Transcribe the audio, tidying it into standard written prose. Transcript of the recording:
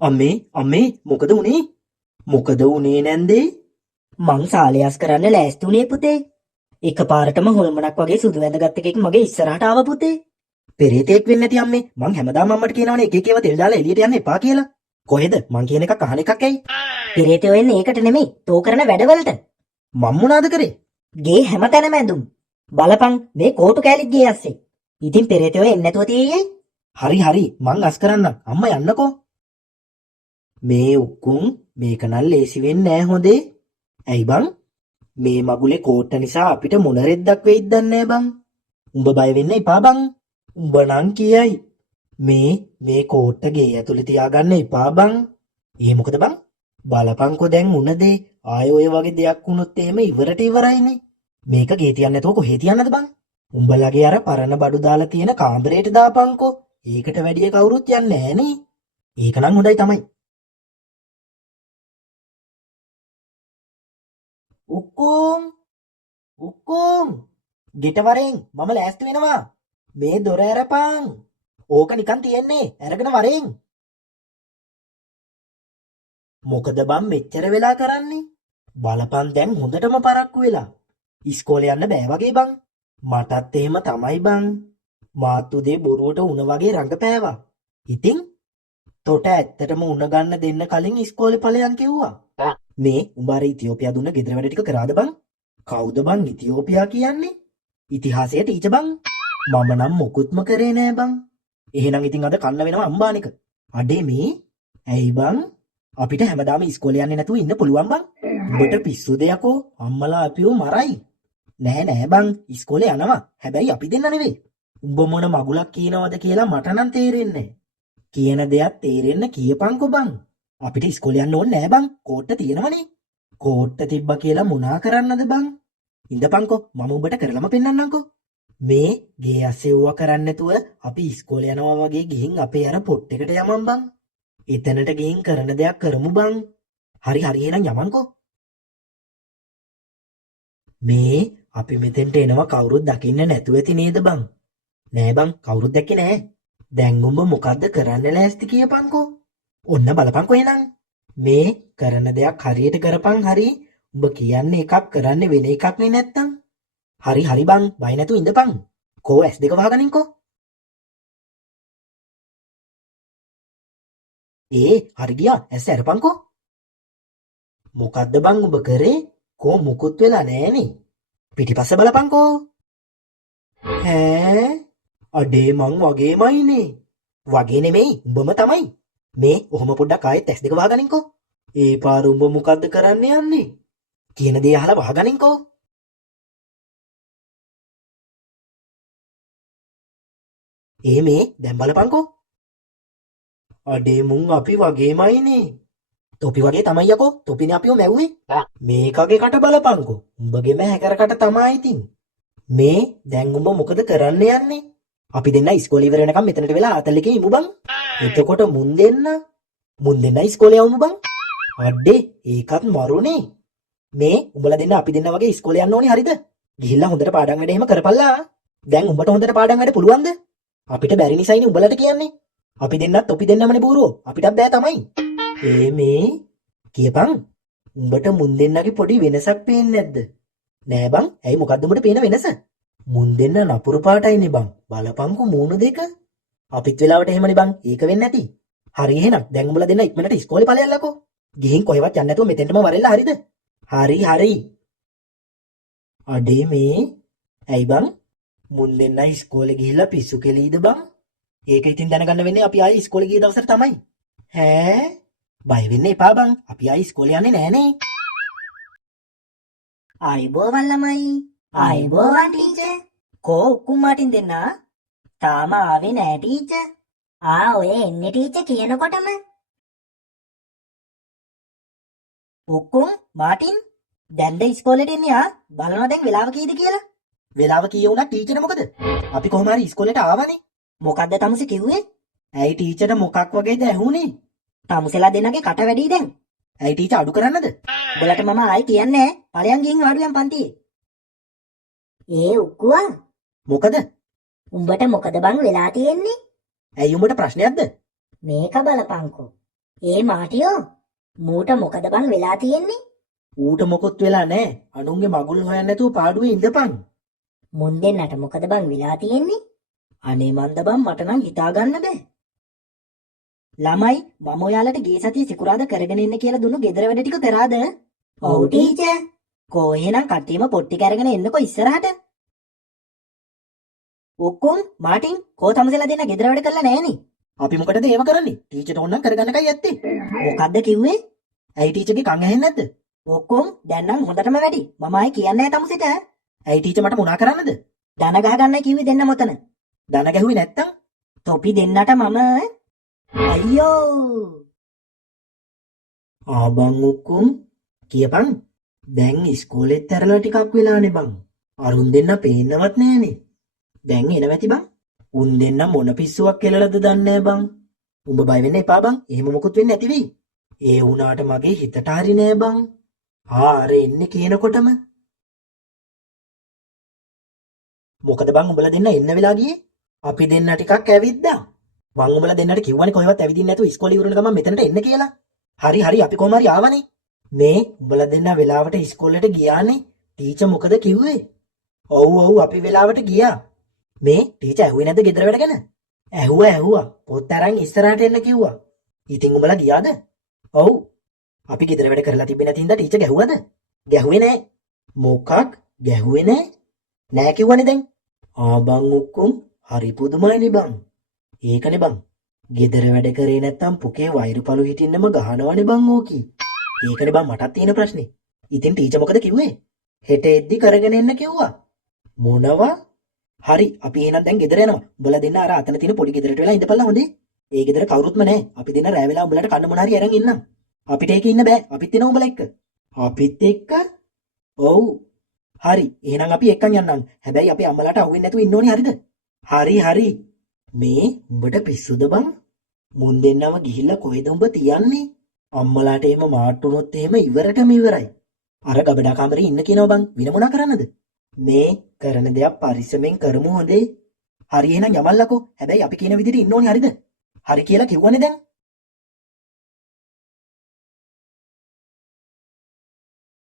අම්මේ මොකද උනේ? මොකද උනේ නැන්දේ? මං සාලයස් කරන්න ලෑස්ති වුණේ පුතේ. එකපාරටම හොල්මනක් වගේ සුදු වැඳගත් එකෙක් මගේ ඉස්සරහට ආව පුතේ. පෙරේතෙක් වෙන්නේ නැති අම්මේ. මං හැමදාම අම්මට කියනවනේ එක එක ඒවා තෙල් දාලා එළියට යන්න එපා කියලා. කොහෙද? මං කියන එකක් අහන එකක් ඇයි? පෙරේතයෝ එන්නේ ඒකට නෙමෙයි, තෝ කරන වැඩවලට. මං මොනාද කරේ? ගේ හැමතැනම ඇඳුම්. බලපන් මේ කෝටු කෑලිත් ගේ ඇස්සේ. ඉතින් පෙරේතයෝ එන්නේ නැතුව තියෙයි. හරි මං අස් කරන්නම්. අම්මා යන්නකෝ. මේ උක්කුම් මේක නම් ලේසි වෙන්නේ නෑ හොඳේ. ඇයි බං? මේ මගුලේ කෝට්ට නිසා අපිට මොන රෙද්දක් වෙයිද දන්නේ නෑ බං. උඹ බය වෙන්න එපා බං. උඹ නම් කියයි. මේ කෝට්ට ගේ ඇතුලේ තියාගන්න එපා බං. ඒ මොකද බං? බලපන්කෝ දැන් උනදේ ආය ඔය වගේ දෙයක් වුණොත් එහෙම ඉවරට ඉවරයිනේ. මේක ගේ තියන්න නැතුව කොහෙ තියන්නද බං? උඹලගේ අර පරණ බඩු දාලා තියෙන කාමරේට දාපන්කෝ. ඒකට වැඩිය කවුරුත් යන්නේ නෑනේ. ඒක නම් හොඳයි තමයි. උක්කුම් ගෙට වරෙන් මම ලෑස්ති වෙනවා. මේ දොර ඇරපන්. ඕක නිකන් තියෙන්නේ අරගෙන වරෙන්. මොකද බං මෙච්චර වෙලා කරන්නේ? බලපන් දැන් හොඳටම පරක්කු වෙලා. ඉස්කෝලේ යන්න බෑ වගේ බං. මටත් එහෙම තමයි බං. මාත් උදේ බොරුවට උණ වගේ රඟපෑවා. ඉතින් තොට ඇත්තටම උණ ගන්න දෙන්න කලින් ඉස්කෝලේ ඵලයන් කිව්වා. මේ උඹ අර ඉතියෝපියා දුන්න ගෙදර වැඩ ටික කරාද බං? කවුද බං ඉතියෝපියා කියන්නේ? ඉතිහාසයේ ටීචර් බං. මම නම් මොකුත්ම කරේ නෑ බං. එහෙනම් ඉතින් අද කන්න වෙනවා අම්බානික. අඩේ මේ ඇයි බං? අපිට හැමදාම ඉස්කෝලේ යන්නේ නැතුව ඉන්න පුළුවන් බං. උඹට පිස්සුද යකෝ? අම්මලා අපිව මරයි. නෑ බං ඉස්කෝලේ යනවා. හැබැයි අපි දෙන්න නෙවෙයි. උඹ මොන මගුලක් කියනවද කියලා මට නම් තේරෙන්නේ. කියන දෙයක් තේරෙන්න කියපන්කෝ බං. අපිට ඉස්කෝලේ යන්න ඕනේ නෑ බං. කෝට්ට තියෙනවනේ. කෝට්ට තිබ්බා කියලා මොනා කරන්නද බං? ඉඳපන්කෝ මම උඹට කරලම පෙන්නන්නම්කෝ. මේ ගේ අසෙව්වා කරන්න නැතුව අපි ඉස්කෝලේ යනවා වගේ ගිහින් අපේ අර පොට් එකට යමන් බං. එතනට ගිහින් කරන දෙයක් කරමු බං. හරි එහෙනම් යමන්කෝ. මේ අපි මෙතෙන්ට එනවා කවුරුත් දකින්න නැතුව ඇති නේද බං? නෑ බං කවුරුත් දැක්කේ නෑ. දැන් උඹ මොකද්ද කරන්න ලෑස්ති කියපන්කෝ. ඔන්න බලපන්කෝ එහෙනම්. මේ කරන දෙයක් හරියට කරපන් හරි. උඹ කියන්නේ එකක් කරන්නේ වෙන එකක් නේ නැත්තම්. හරි බං බය නැතුව ඉඳපන්. කෝ S2 වහගනින්කෝ. හරි ගියා ඇස් අරපන්කෝ. මොකද්ද බං උඹ කරේ? කෝ මුකුත් වෙලා නෑනේ. පිටිපස්ස බලපන්කෝ. අඩේ මං වගේමයිනේ. වගේ නෙමෙයි උඹම තමයි. මේ ඔහොම පොඩ්ඩක් ආයෙත් S2 වහගනින්කෝ. ඒ පාර උඹ මොකද්ද කරන්න යන්නේ? කියන දේ අහලා වහගනින්කෝ. මේ දැන් බලපන්කෝ. අඩේ මුන් අපි වගේමයිනේ. තොපි වගේ තමයි යකෝ. තොපිනේ අපිව මැව්වේ. මේකගේ කට බලපන්කෝ. උඹගේම හැකරකට තමයි ඉතින්. මේ දැන් උඹ මොකද කරන්න යන්නේ? අපි දෙන්න ඉස්කෝලේ ඉවර වෙනකම් මෙතනට වෙලා ආතල් එකේ ඉමු බං. එතකොට මුන් දෙන්න ඉස්කෝලේ යමු බං. අඩේ ඒකත් මරුනේ. මේ උඹලා දෙන්න අපි දෙන්න වගේ ඉස්කෝලේ යන්න ඕනේ හරිද? ගිහිල්ලා හොඳට පාඩම් වැඩ එහෙම කරපල්ලා. දැන් උඹට හොඳට පාඩම් වැඩ පුළුවන්ද? අපිට බැරි නිසායිනේ උඹලට කියන්නේ. අපි දෙන්නත් තොපි දෙන්නමනේ බූරුවෝ. අපිටත් බෑ තමයි. මේ කියපන්. උඹට මුන් දෙන්නගේ පොඩි වෙනසක් පේන්නේ නැද්ද? නෑ බං. ඇයි මොකද්ද උඹට පේන වෙනස? මුන් දෙන්න නපුරු පාටයිනේ බං. බලපන්කෝ මූණ දෙක. අපිත් වෙලාවට එහෙමනේ බං. ඒක වෙන්නේ නැති. හරි එහෙනම් දැන් උඹලා දෙන්න ඉක්මනට ඉස්කෝලේ ඵලයල්ලකෝ. ගිහින් කොහෙවත් යන්න නැතුව මෙතෙන්ටම වරෙල්ලා හරිද? හරි. අඩේ මේ ඇයි බං? මුන් දෙන්න ඉස්කෝලේ ගිහිල්ලා පිස්සු කෙලීද බං? ඒක ඉතින් දැනගන්න වෙන්නේ අපි ආයේ ඉස්කෝලේ ගිය දවසට තමයි. බය වෙන්න එපා බං. අපි ආයේ ඉස්කෝලේ යන්නේ නෑනේ. ආයිබෝවන් ළමයි. ආයිබෝවන් ටීචර්. කෝ උක්කුම් මාටින් දෙන්නා? තාම ආවේ නෑ ටීචර්. ඔය එන්නේ ටීචර් කියනකොටම. උක්කුම් මාටින් දැන්ද ඉස්කෝලේට එන්නේ බලනවා දැන් වෙලාව කීයද කියලා. වෙලාව කීය වුණා ටීචර් මොකද? අපි කොහොම හරි ඉස්කෝලේට ආවනේ. මොකද්ද තමුසේ කිව්වේ? ඇයි ටීචර්ට මොකක් වගේද ඇහුනේ? තමුසෙලා දෙන්නගේ කට වැඩි දැන්. ඇයි ටීචර් අඩු කරන්නද? උඹලට මම ආයි කියන්නේ ඵලයන් ගිහින් වාඩියන් පන්තියේ. උක්කුවා. මොකද? උඹට මොකද බං වෙලා තියෙන්නේ? ඇයි උඹට ප්‍රශ්නයක්ද? මේක බලපංකෝ. ඒ මාටියෝ මූට මොකද බං වෙලා තියෙන්නේ? ඌට මොකොත් වෙලා නෑ. අනුන්ගේ මගුල් හොයන්න නැතුව පාඩුවේ ඉඳපන්. මුන් දෙන්නට මොකද බං වෙලා තියෙන්නේ? අනේ මන්ද බං මට නම් හිතා ගන්න බෑ. ළමයි මම ඔයාලට ගිය සතියේ සිකුරාදා කරගෙන ඉන්න කියලා දුන්නු ගෙදර වැඩ ටික කරාද? ඔව් ටීචර්. කෝ එහෙනම් කට්ටියම පොට්ටි කරගෙන එන්නකෝ ඉස්සරහට. ඔක්කොම මාටින් කෝ තමසලා දෙන්න ගෙදර වැඩ කරලා නෑනේ. අපි මොකටද ඒව කරන්නේ? ටීචර්ට ඕනනම් කරගන්න එකයි ඇත්තේ. මොකද්ද කිව්වේ? ඇයි ටීචර්ගේ කන් ඇහෙන්නේ නැද්ද? ඔක්කොම දැන් නම් හොඳටම වැඩි. මම ආයේ කියන්නේ නැහැ තමුසෙට. ඇයි ටීචර් මට මොනා කරන්නද? දන ගහ ගන්නයි කිව්වේ දෙන්න මොතන. දන ගැහුවේ නැත්තම් තොපි දෙන්නට මම අයියෝ. ආබං ඔක්කොම කියපන්. දැන් ඉස්කෝලෙත් ඇරලා ටිකක් වෙලානේ බං. අරුන් දෙන්න පේන්නවත් නෑනේ. දැන් එනවැති බං. උන් දෙන්න මොන පිස්සුවක් කෙලලද දන්නේ නෑ බං. උඹ බය වෙන්න එපා බං. එහෙම මොකුත් වෙන්නේ නැති වෙයි. ඒ වුණාට මගේ හිතට හරි නෑ බං. අර එන්නේ කියනකොටම මොකද බං උඹලා දෙන්න එන්න වෙලා ගියේ? අපි දෙන්න ටිකක් ඇවිද්දා. මං උඹලා දෙන්නට කිව්වනේ කොහෙවත් ඇවිදින්න නැතුව ඉස්කෝලේ ඉවරන ගමන් මෙතනට එන්න කියලා. හරි හරි අපි කොහම හරි ආවනේ. මේ උඹලා දෙන්න වෙලාවට ඉස්කෝලේට ගියානේ. ටීචර් මොකද කිව්වේ? ඔව් අපි වෙලාවට ගියා. මේ ටීචර් ඇහුවේ නැද්ද ගෙදර වැඩ ගැන? ඇහුවා. පොත් අරන් ඉස්සරහට එන්න කිව්වා. ඉතින් උඹලා ගියාද? ඔව්. අපි ගෙදර වැඩ කරලා තිබ්බේ නැති හින්දා ටීචර් ගැහුවද? ගැහුවේ නෑ. මොකක්? ගැහුවේ නෑ? නෑ කිව්වනේ දැන්. ආබං ඔක්කොම හරි පුදුමයිනේ බං. ඒකනේ බං. ගෙදර වැඩ කරේ නැත්තම් පුකේ වෛරපළු හිටින්නම ගහනවනේ බං ඕකි. ඒකනේ බං මටත් තියෙන ප්‍රශ්නේ. ඉතින් ටීචර් මොකද කිව්වේ? හෙට එද්දි කරගෙන එන්න කිව්වා. මොනවා? හරි අපි එහෙනම් දැන් ගෙදර යනවා. උඹලා දෙන්න අර අතන තියෙන පොඩි ගෙදරට වෙලා ඉඳපල්ලා හොඳේ. ඒ ගෙදර කවුරුත්ම නැහැ. අපි දෙන්න රැ වෙලා උඹලට කන්න මොන හරි අරන් ඉන්නම්. අපිට ඒකේ ඉන්න බෑ. අපිත් එනවා උඹලා එක්ක. අපිත් එක්ක? ඔව්. හරි. එහෙනම් අපි එක්කන් යන්නම්. හැබැයි අපි අම්මලාට අහුවෙන්නේ නැතුව ඉන්න ඕනේ හරිද? හරි. මේ උඹට පිස්සුද බං? මුන් දෙන්නම ගිහිල්ලා කොහෙද උඹ තියන්නේ? අම්මලාට එහෙම මාට්ටුනොත් එහෙම ඉවරටම ඉවරයි. අර ගබඩා කාමරේ ඉන්න කියනවා බං. වින මොනා කරන්නද? මේ කරන දෙයක් පරිස්සමෙන් කරමු හොඳේ. හරි එහෙනම් යමල්ලකෝ. හැබැයි අපි කියන විදිහට ඉන්න ඕනේ හරිද? හරි කියලා කිව්වනේ දැන්.